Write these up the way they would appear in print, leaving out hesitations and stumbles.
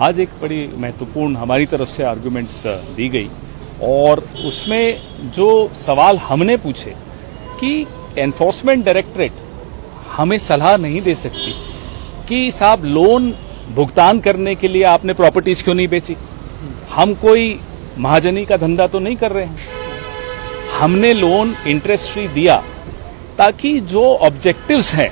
आज एक बड़ी महत्वपूर्ण हमारी तरफ से आर्गुमेंट्स दी गई और उसमें जो सवाल हमने पूछे कि एनफोर्समेंट डायरेक्टरेट हमें सलाह नहीं दे सकती कि साहब लोन भुगतान करने के लिए आपने प्रॉपर्टीज क्यों नहीं बेची। हम कोई महाजनी का धंधा तो नहीं कर रहे हैं। हमने लोन इंटरेस्ट फ्री दिया ताकि जो ऑब्जेक्टिव्स हैं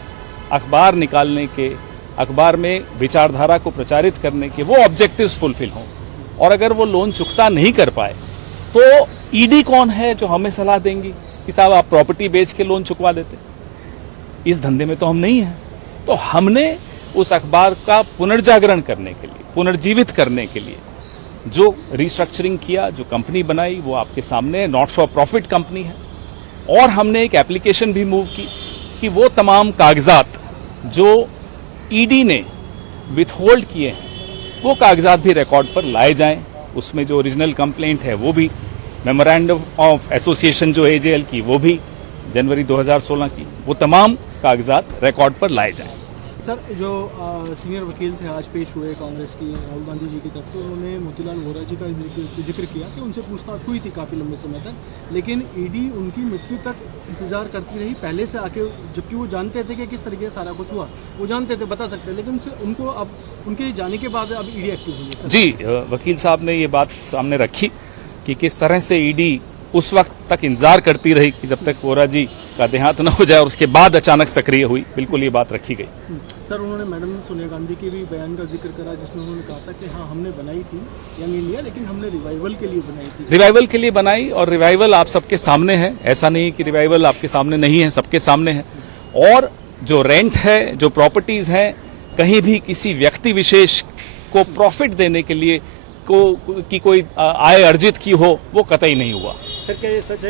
अखबार निकालने के, अखबार में विचारधारा को प्रचारित करने के, वो ऑब्जेक्टिव्स फुलफिल हों। और अगर वो लोन चुकता नहीं कर पाए तो ईडी कौन है जो हमें सलाह देंगी कि साहब आप प्रॉपर्टी बेच के लोन चुकवा देते। इस धंधे में तो हम नहीं हैं। तो हमने उस अखबार का पुनर्जागरण करने के लिए, पुनर्जीवित करने के लिए जो रिस्ट्रक्चरिंग किया, जो कंपनी बनाई, वो आपके सामने नॉट फॉर प्रॉफिट कंपनी है। और हमने एक एप्लीकेशन भी मूव की कि वो तमाम कागजात जो ईडी ने विथहोल्ड किए हैं वो कागजात भी रिकॉर्ड पर लाए जाएं। उसमें जो ओरिजिनल कंप्लेंट है वो भी, मेमोरेंडम ऑफ एसोसिएशन जो एजेएल की वो भी जनवरी 2016 की, वो तमाम कागजात रिकॉर्ड पर लाए जाएं। सर, जो सीनियर वकील थे आज पेश हुए कांग्रेस की राहुल गांधी जी की तरफ से, उन्होंने मोतीलाल वोरा जी का जिक्र किया कि उनसे पूछताछ हुई थी काफी लंबे समय तक, लेकिन ईडी उनकी मृत्यु तक इंतजार करती रही पहले से आके, जबकि वो जानते थे कि किस तरीके से सारा कुछ हुआ, वो जानते थे, बता सकते, लेकिन उनको अब उनके जाने के बाद अब ईडी एक्टिव हुई है। जी, वकील साहब ने ये बात सामने रखी कि किस तरह से ईडी उस वक्त तक इंतजार करती रही कि जब तक वोरा जी का देहांत न हो जाए और उसके बाद अचानक सक्रिय हुई। बिल्कुल ये बात रखी गई। सर, उन्होंने मैडम सोनिया गांधी के भी बयान का जिक्र करा जिसमें उन्होंने कहा था कि हाँ हमने बनाई थी यंग इंडिया, लेकिन हमने रिवाइवल के लिए बनाई थी। रिवाइवल के लिए बनाई, और रिवाइवल आप सबके सामने है। ऐसा नहीं कि रिवाइवल आपके सामने नहीं है, सबके सामने है। और जो रेंट है, जो प्रॉपर्टीज हैं, कहीं भी किसी व्यक्ति विशेष को प्रॉफिट देने के लिए की कोई आय अर्जित की हो, वो कतई नहीं हुआ। सर, क्या ये सच है